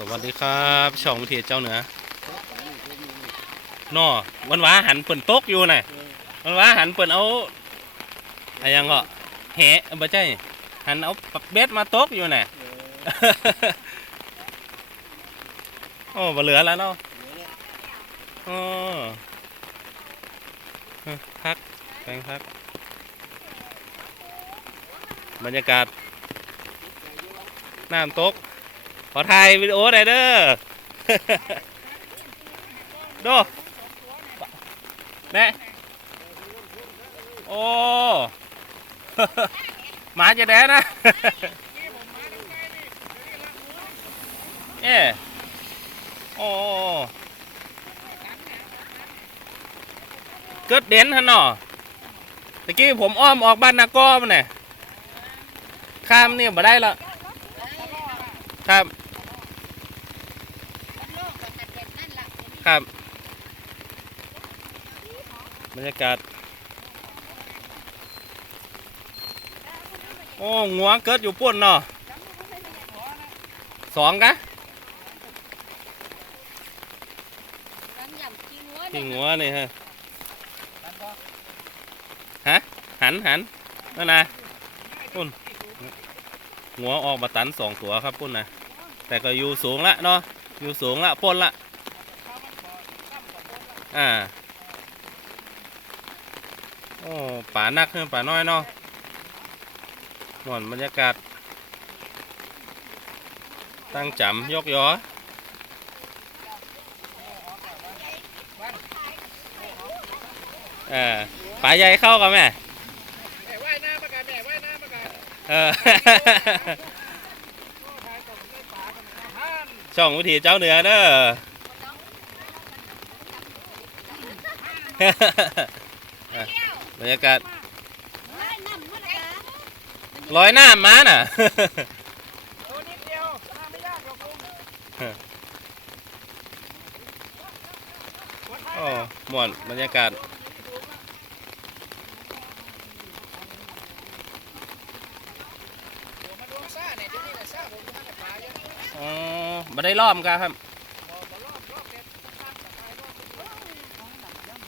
สวัสดีครับช่องวิทยเจ้าเหนือน่อวันว้าหันเปิ่นตกอยู่น่ะวันว้าหันเปิ่นเอาอะไรยังก็แหเอ้าบ่ใช่หันเอาปากเบ็ดมาตกอยู่น่ะโอ้บ่เหลือแล้วเนาะโอ้เอ้อพักแปลงพัก บรรยากาศน้ำตก อถ่ายวิดีโอได้เด้อดูแน่โอ้หมาจะแดนนะเอ้โอ้เกิดเด่นฮะเนาะตะกี้ผมอ้อมออกบ้านนาก้อมเนี่ยข้ามนี่มาได้แล้วครับ ครับ บรรยากาศ โอ้งัวเกิดอยู่ป่นเนาะสองกะที่งัวนี่ฮะฮะหันหันนั่นนะปุ่นงัวออกมาตันสองตัวครับปุ่นนะแต่ก็อยู่สูงละเนาะอยู่สูงละป่นละ อ่าโอ้ป่านักเพื่อนป่าน้อยเนาะหมอนบรรยากาศ ตั้งจำยกยอเออป่าใหญ่เข้ากับแม่แม่ว่ายน้ำปะกาแม่ว่ายน้ำปะกาเออถ่ายตกได้ป่ากันนะท่านช่องวิถีเจ้าเหนือเด้อ บรรยากาศร้อยหน้าม้าน่ะโอ้หมวนบรรยากาศอ๋อมาได้รอบกันครับ บอกมารอบรอบเด็ดตั้งกับไปรอบนึงเฮ้ยของหนักย่ำ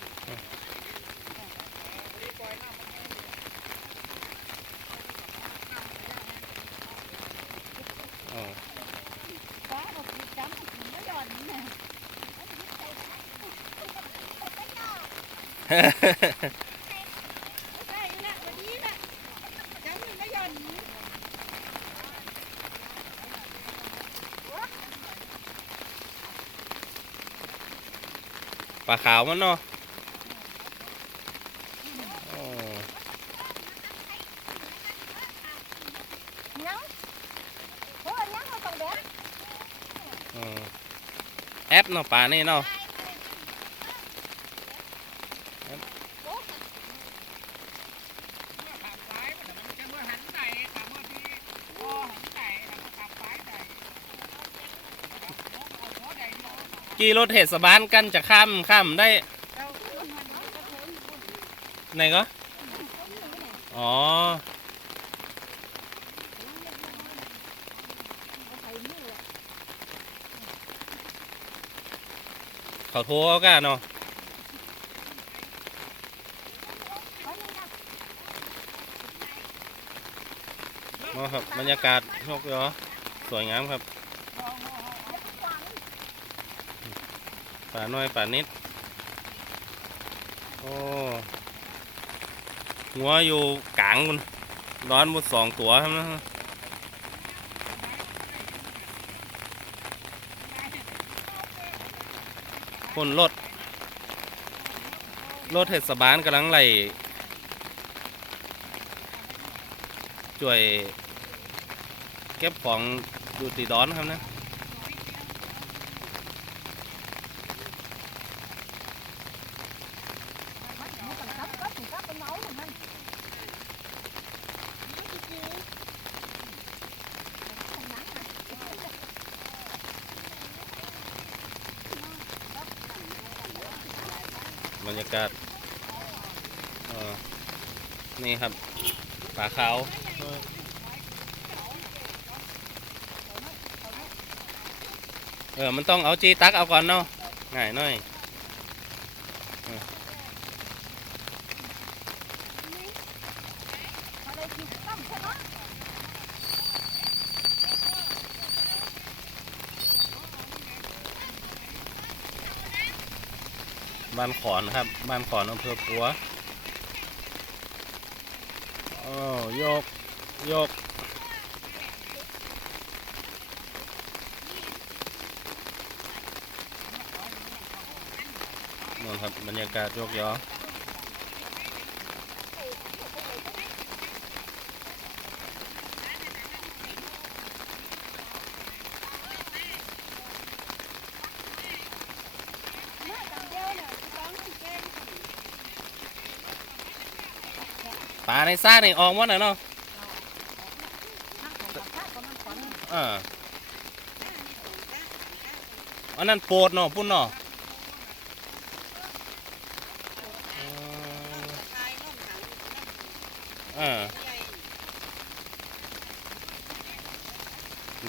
ดีปล่อยน้ำมันแห้งดี อ๋อ ปลาขาวมันเนาะอ้อืมแอปเนาะปลานี่เนาะ ขับซ้ายมันมันจะเมื่อหันไหนขับเมื่อที่พอหันไหนแล้วก็ขับซ้ายไหนเอาหัวใดเนาะ กี่รถเทศบาลกันจะข้ามข้ามได้ไหนก็อ๋อเขาโทรเอากันเนาะมาครับบรรยากาศนกยอสวยงามครับ ป่าน้อยป่านิดโอ้งัวอยู่กลางมันร้อนหมดสองตัวครับนะคนรถรถเทศบาลกำลังไหลช่วยเก็บของดูตีดอนครับนะ รยากาศนี่ครับป่าขาวเออ มันต้องเอาจีตักเอาก่อนเนาะง่ายหน่อย อะไรกินต้มใช่ไหม บ้านขอนครับ บ้านขอนอำเภอปัวโอ้โยกโยก นู่นครับบรรยากาศโยกย้อ เมื่อกันเดียวเนี่ยร้องที่แกง ปลา ในซ่าในออมว่น่ะเนาะอ่าอันนั้นโปดเนาะพุ่นเนาะอ่า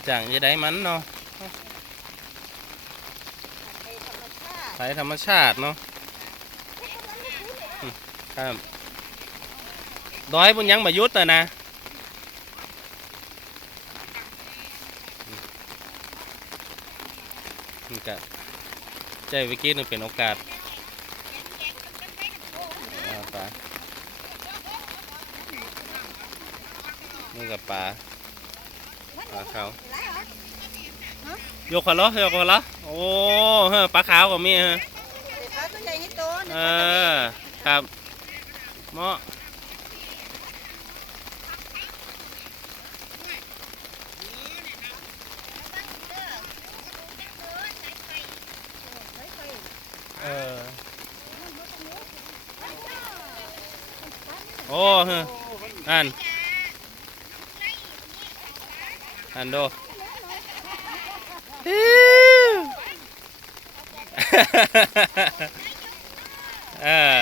จังจะได้มันเนาะใช้ธรรมชาติเนาะครับ ดอยบุญยังมายุทธ์อะนะอืมนี่ก็ใจวิกกี้นึงเป็นโอกาสเอาปลานี่กับปลาปลาเขาวไรเหรอยกขวาล้อยกขวาล้อโอ้เฮ้อปลาขาวก็มีฮะเด็กปลาตัวใหญ่ให้โตเออครับเหมาะ เออ โอ้เฮ้ออันอันโดอิ๊วเออ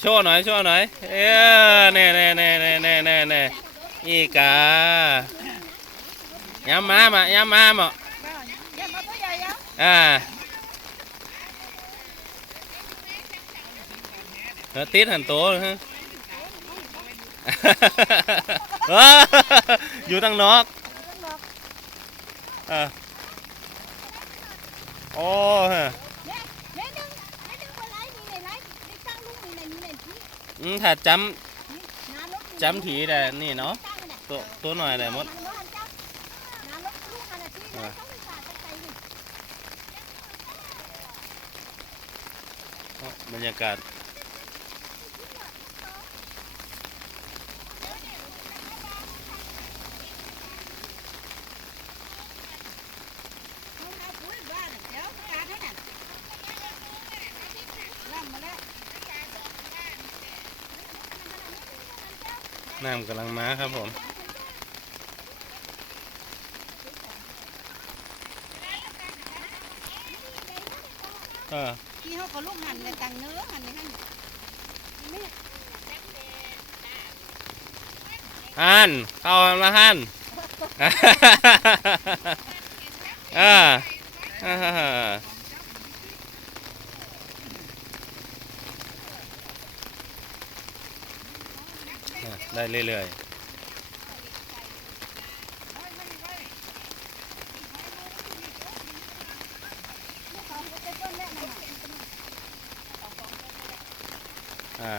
โชว์หน่อย โชว์หน่อย เออเน่เน่เน่เน่เน่เน่เน่อีกาย้ำมามาย้ำมามาอย่ามาตัวใหญ่ยัง อ่าเออติดหันโตเลยฮะอยู่ตั้งนอกเอโอ้ฮะอืมถ้าจน้ารถำจำถีแต่นี่เนาะตัวตัวหน่อยได้หมด น้ารถลูกมันที่ต้องไปขาดใจดิ บรรยากาศ น้ำกำลังมาครับผมเออ ที่เขาก็ลูกหันเลยตังเนื้อหันเลยหันไม่ฮันเข้ามาฮันอ่าอ่าได้เรื่อยๆ อ่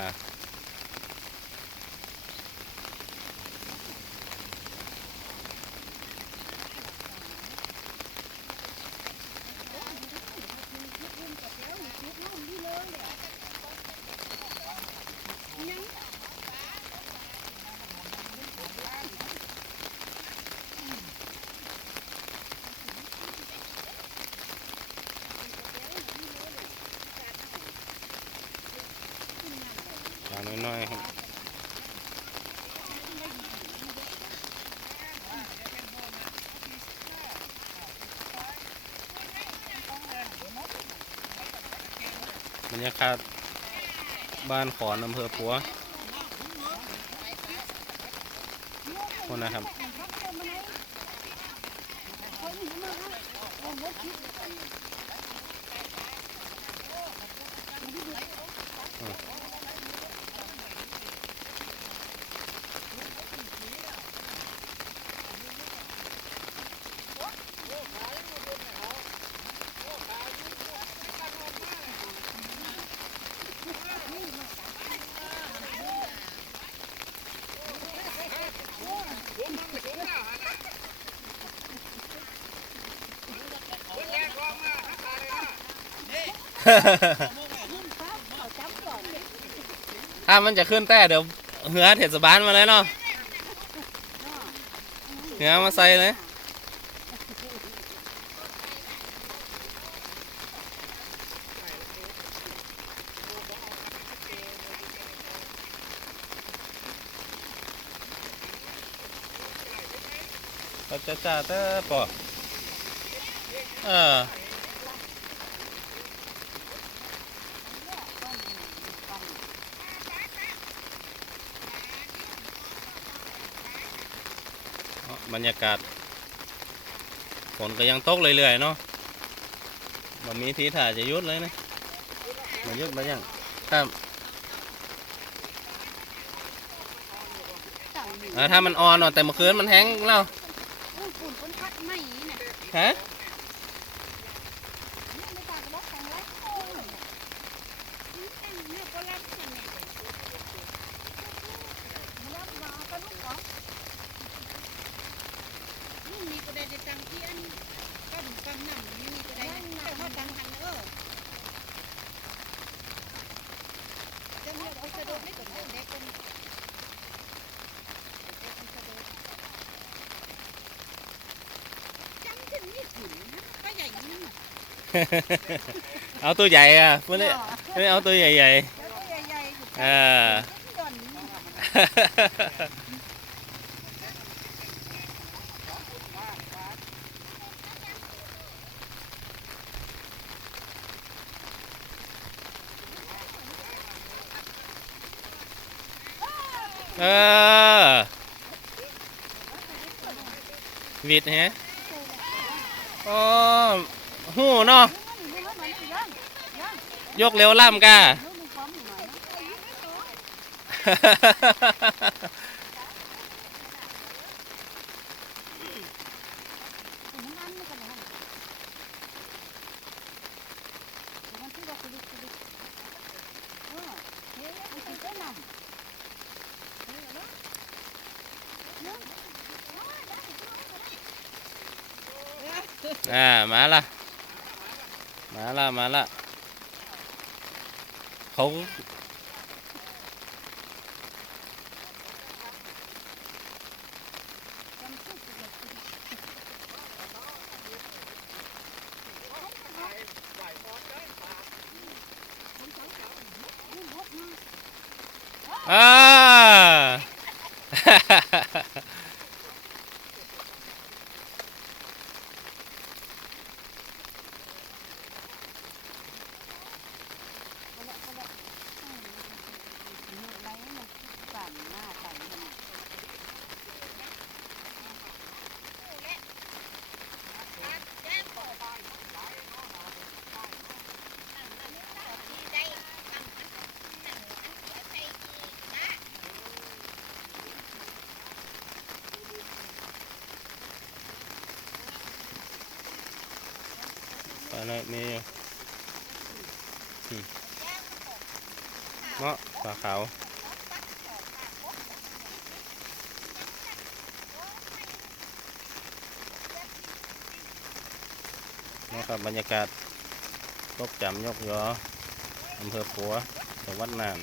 น้อยๆครับบรรยากาศบ้านขอนอำเภอปัวคนนะครับอ ถ้ามันจะขึ้นแต่เดี๋ยวเหือเทศบาลมาเลยเนาะเหือมาใส่เลยก็จะจ่าเตอปอเออ บรรยากาศฝนก็ยังตกเรื่อยๆเนาะมันมีทีถ่าจะยุดเลยนะมันยุดมายังครับอ่าถ้ามันอ่อนเนาะแต่เมื่อคืนมันแห้งแล้วฝุ่นคนพัดไม่เนี่ยฮะเจะตังที่อันก็ถึงกำนั่นนี่มีก็ได้แต่ว่าตังหันเออจะเลือกเอากระโดดให้ก่อนเด็กเด็กคนจำถึงนี่ถึงนะก็ใหญ่ยิ่งเอาตัวใหญ่อะพวกนี้ไม่เอาตัวใหญ่แล้วก็ใหญ่ๆอยู่ๆอ่า เออวิดฮะโอ้หูเนาะยกเร็วล่ำกะอ่า มาละมาละมาละเขาอ่า ปลาเนยนี่อืมเนาะปลาขาว นาะครับบรรยากาศตกจำยกยออำเภอปัวจังหวัดน่าน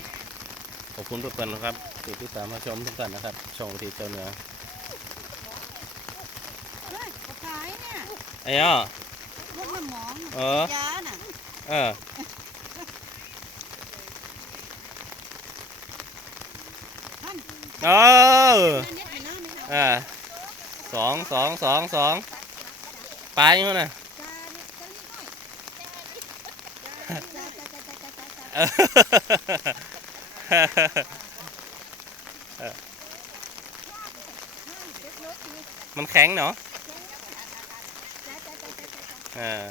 ขอบคุณทุกคนนะครับที่ติดตามมาชมทุกท่านนะครับช่องวิธีเจ้าเหนือเฮ้ยปลาขายเนี่ยไอ้ย่อรถมันหมองเออยาน่ะเออท่านเออนั่นเนี่ยไปน้ำไม่เอาอ่าสองสองสองสองปลายอยู่นะ mình kháng nữa à.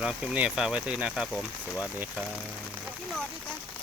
สำหรับคลิปนี้ฝากไว้ด้วยนะครับผม สวัสดีครับ